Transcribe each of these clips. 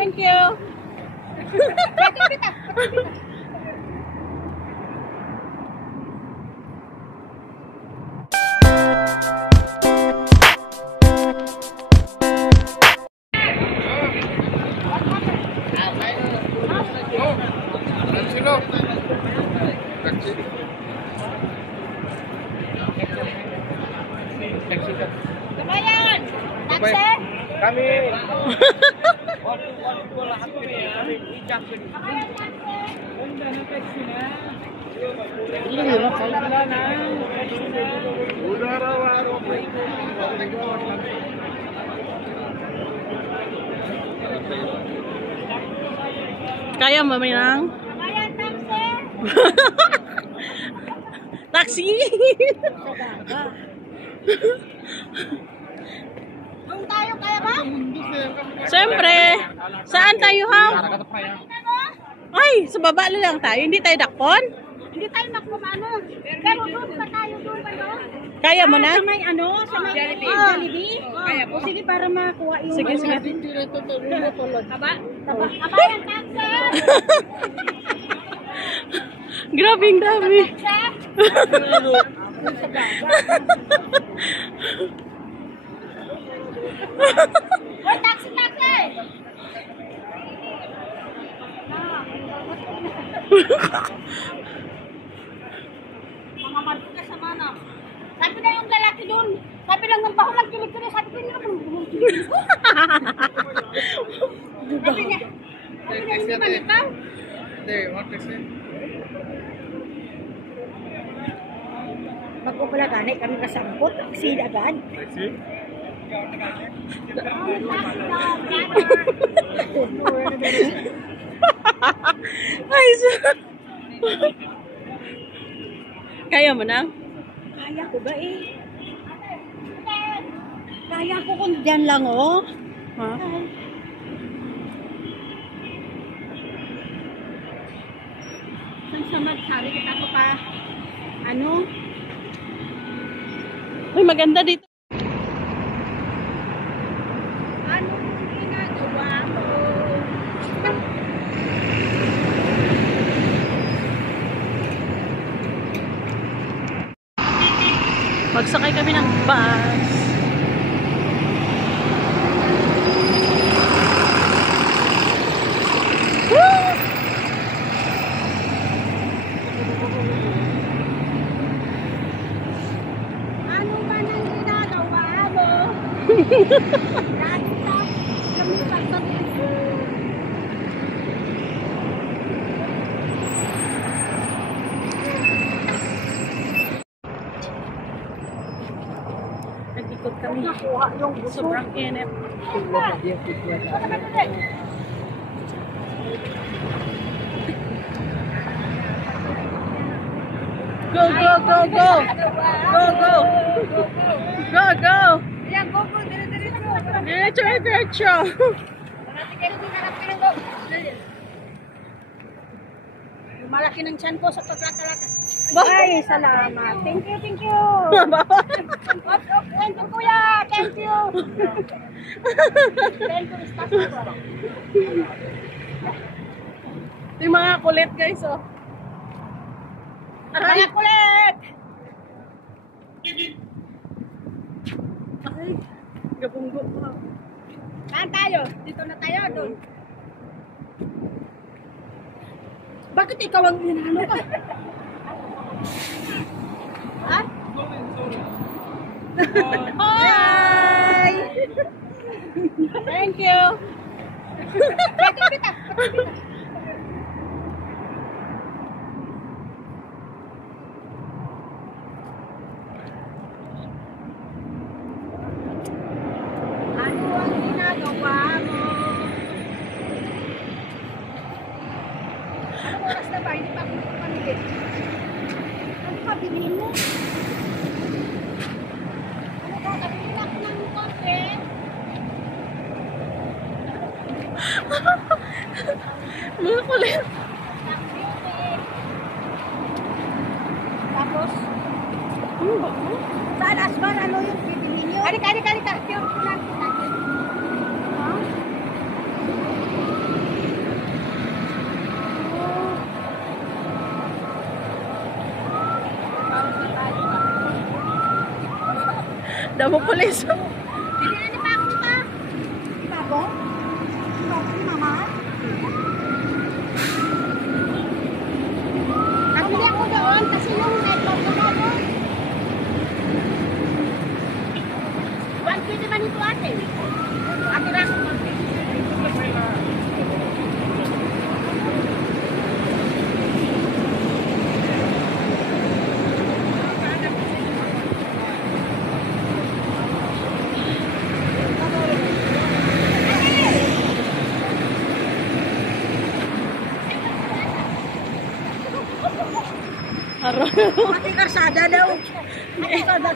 Thank you. Lumayan! Taksi? Kami. Kaya mo Minang? Lumayan, taksi! Taxi! Doon tayo, kaya ba? Siyempre, saan tayo ha? Ay, sa baba lang tayo. Hindi tayo dakpon? Hindi tayo nakumano. Pero doon pa tayo, doon pa doon. Kaya mo na? Sa may ano? Sa may Jollibee? Kaya po. Sige, para makuha yung... Sige, sige. Kabayan, taksi! Grabe ang dami. Hoy, taksi, taksi! Mga marko ka sa mana. Sabi na yung lalaki doon. Sabi lang ng baho lang kilig-kilig. Sabi ko hindi naman bumulkilig. Sabi niya hindi man ikaw. Hindi, what kasi? Bago pala gani kami kasangkot. Sila agad. Taxi? Ay, kaya mo na? Kaya ko ba eh? Kaya ko kung dyan lang oh. Ha? Sang samad sabi kita ko pa. Ano? Uy, maganda dito. Ano ginagawa mo? Magsakay kami ng bus. Woo! Ano ba nang ginagawa mo? Lagi ka kami pagpapito. Nag-ikot kami. Sobrang init. Go, go, go, go! Go, go! Go, go! Ayan, go, go, dire-diretso. Diretso, diretso! Malaki ng tiyan ko sa pagkakalaka. Ay, salamat. Thank you, thank you. Thank you, kuya. Thank you. Thank you, staff ko. Ito yung mga kulit guys, oh. Mga kulit! Ay, gabunggo pa. Saan tayo? Dito na tayo, doon. Bakit ikaw ang inano ka? Ha? Hi! Thank you! Pita. Ano ang ginagawa mo? Anong oras na ba? Hindi pa ako nakapamigit. Ano pa bilhin mo? Ano ba? Nabili ako ng kape. Mga kulit. Tapos, Ano ba ko? saan Asmar? Ano yung bibili nyo? Halika. Pure ko lang kita. Ha? Damo pulis. Hindi na ni Paco pa. Paco? Paco, mama? Nakabili ako doon kasi yung network ko na doon. 120 ba nito ate? Ate na. Pati karsada daw. Karsada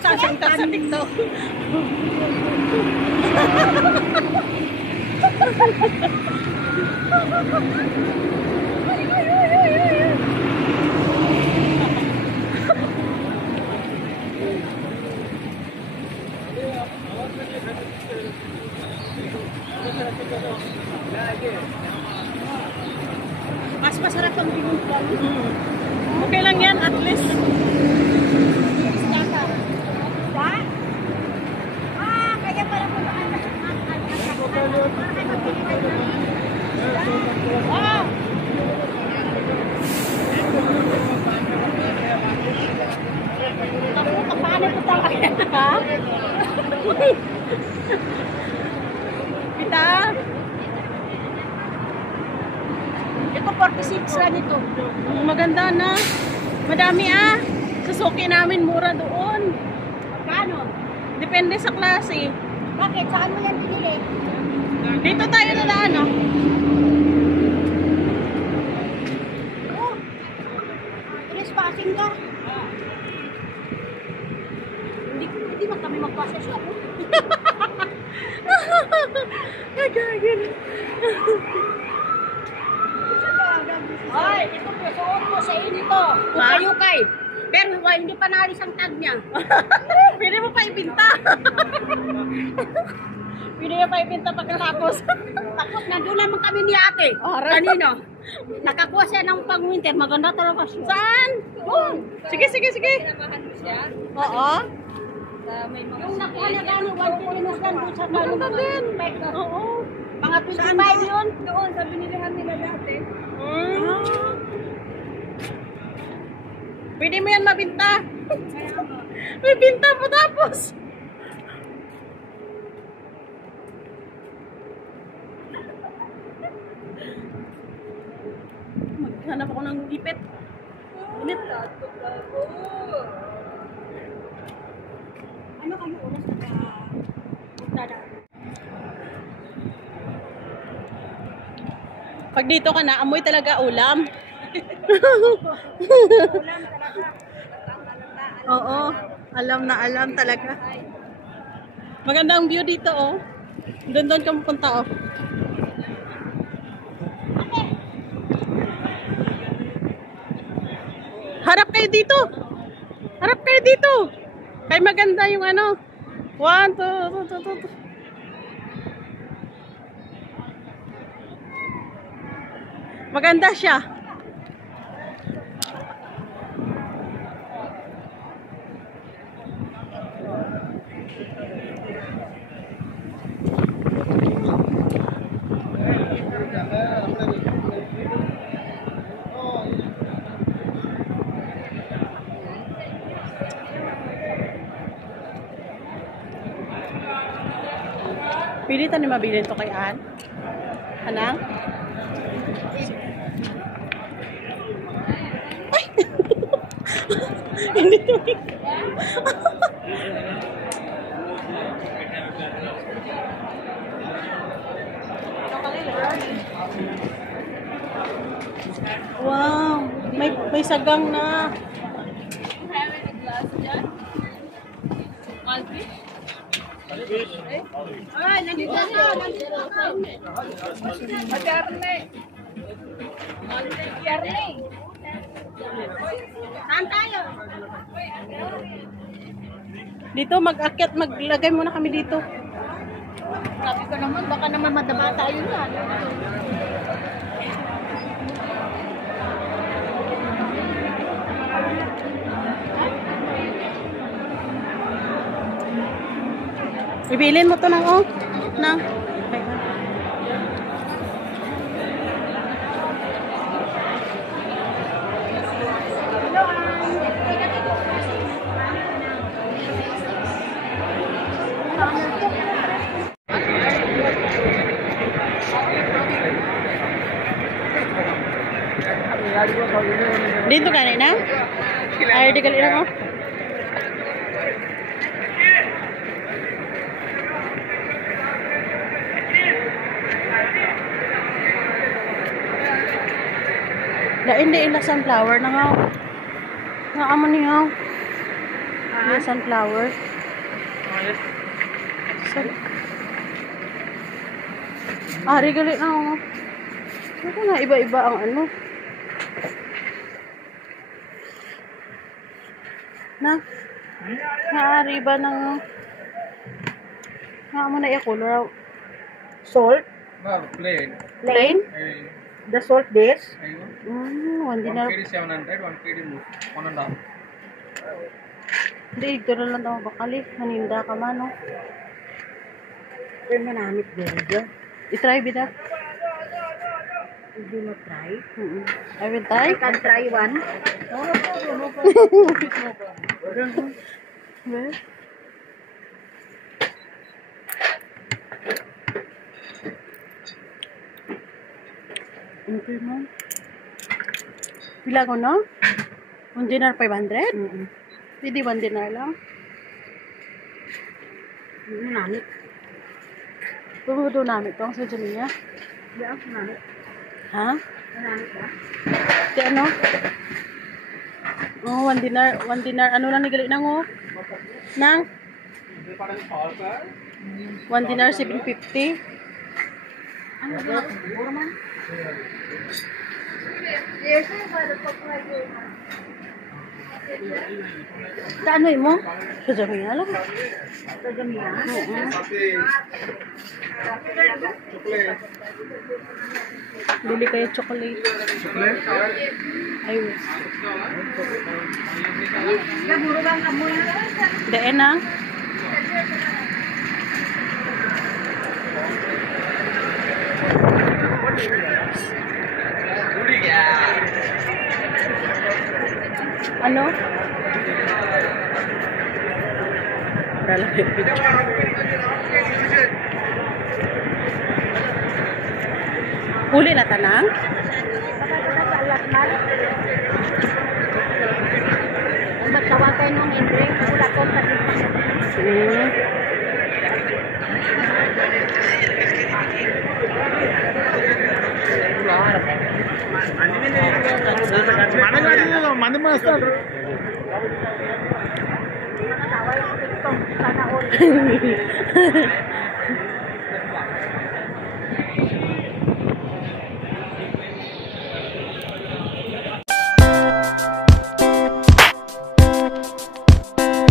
sa TikTok. Mas masarap ang binubuan. Okay lang yan, at least. Kaya pala po paano po tayo? Ha? Pita. Ito 46 lang ito. Maganda na. Madami ah. Susuki namin mura doon. Paano? Depende sa klase. Bakit? Saan mo yan pinili? Dito tayo nadaan, no? Oh, trespassing ka. Hindi man kami magpasasya. Nagagin. Ay, ito po, suot mo sa inyo. Ukay-ukay. Pero hindi pa naalis ang tag niya. Pwede mo pa ibinta. Pwede mo pa ibinta pagkatapos. Tapos nandun naman kami ni ate. Kanino? Nakakuha siya ng pang-winter. Maganda talaga siya. Saan? Doon. Sige. Oo. Yung nakuha na gano'n, 1 lang doon sa Maganda din. Oo. Mga 25 yun. Doon, sa binilihan nila dati. Pwede mo yan mabinta. May binta mo tapos. Maghanap ako ng ipit. Init. Ano kayo oras na Pag dito ka na, amoy talaga ulam. Oo, alam talaga. Maganda ang view dito, oh. Doon ka pupunta, oh. Harap kayo dito. Kaya maganda yung ano. 1, 2, 2. Maganda siya. Pili tayo mabili ito kay Ann. Anang? Ay! Hindi to. Wow! May sagang na. Ay, nandito na. Saan tayo? Dito mag-akyat, maglagay muna kami dito. Sabi ko naman, baka naman madama tayo yan. Ibilin mo to ng oh. Nang. Dito ka na? Ay, di ka lang oh. Dain di ila sunflower na nga. Nga amo niya. Ila sunflower. Regali na ako. Ito na iba-iba ang ano. Naari ba ng nga amo na i-color. Salt. No, plain. Plain? The salt dish. Ayun. 1 dinar. 1 KD 700, 1 KD 1.5. Hindi, ito na lang daw bakali. Maninda ka man, no? Pero manamit din. I-try, bida. Do not try. I will try. I can try one. Well, okay, ma'am. Pila ko, no? 1 dinar 500? Hindi 1 dinar lang. Manamit. Tuhudo namin ito ang sa niya. Di ako manamit. Ha? Manamit ba? Di ano? Oh, 1 dinar. 1 dinar. Ano lang nigali nang oh? Nang? 1 dinar 750. Ano ba? Puro man. Sa ano mo? Sa niya lang. Sa Jamia. Bili kayo chocolate. Ayun. Puro lang amoy. Daan na. Ano? Huli na tanang? Magtawagay nung Andre, wala ko pa rin. Mana master. Sana all.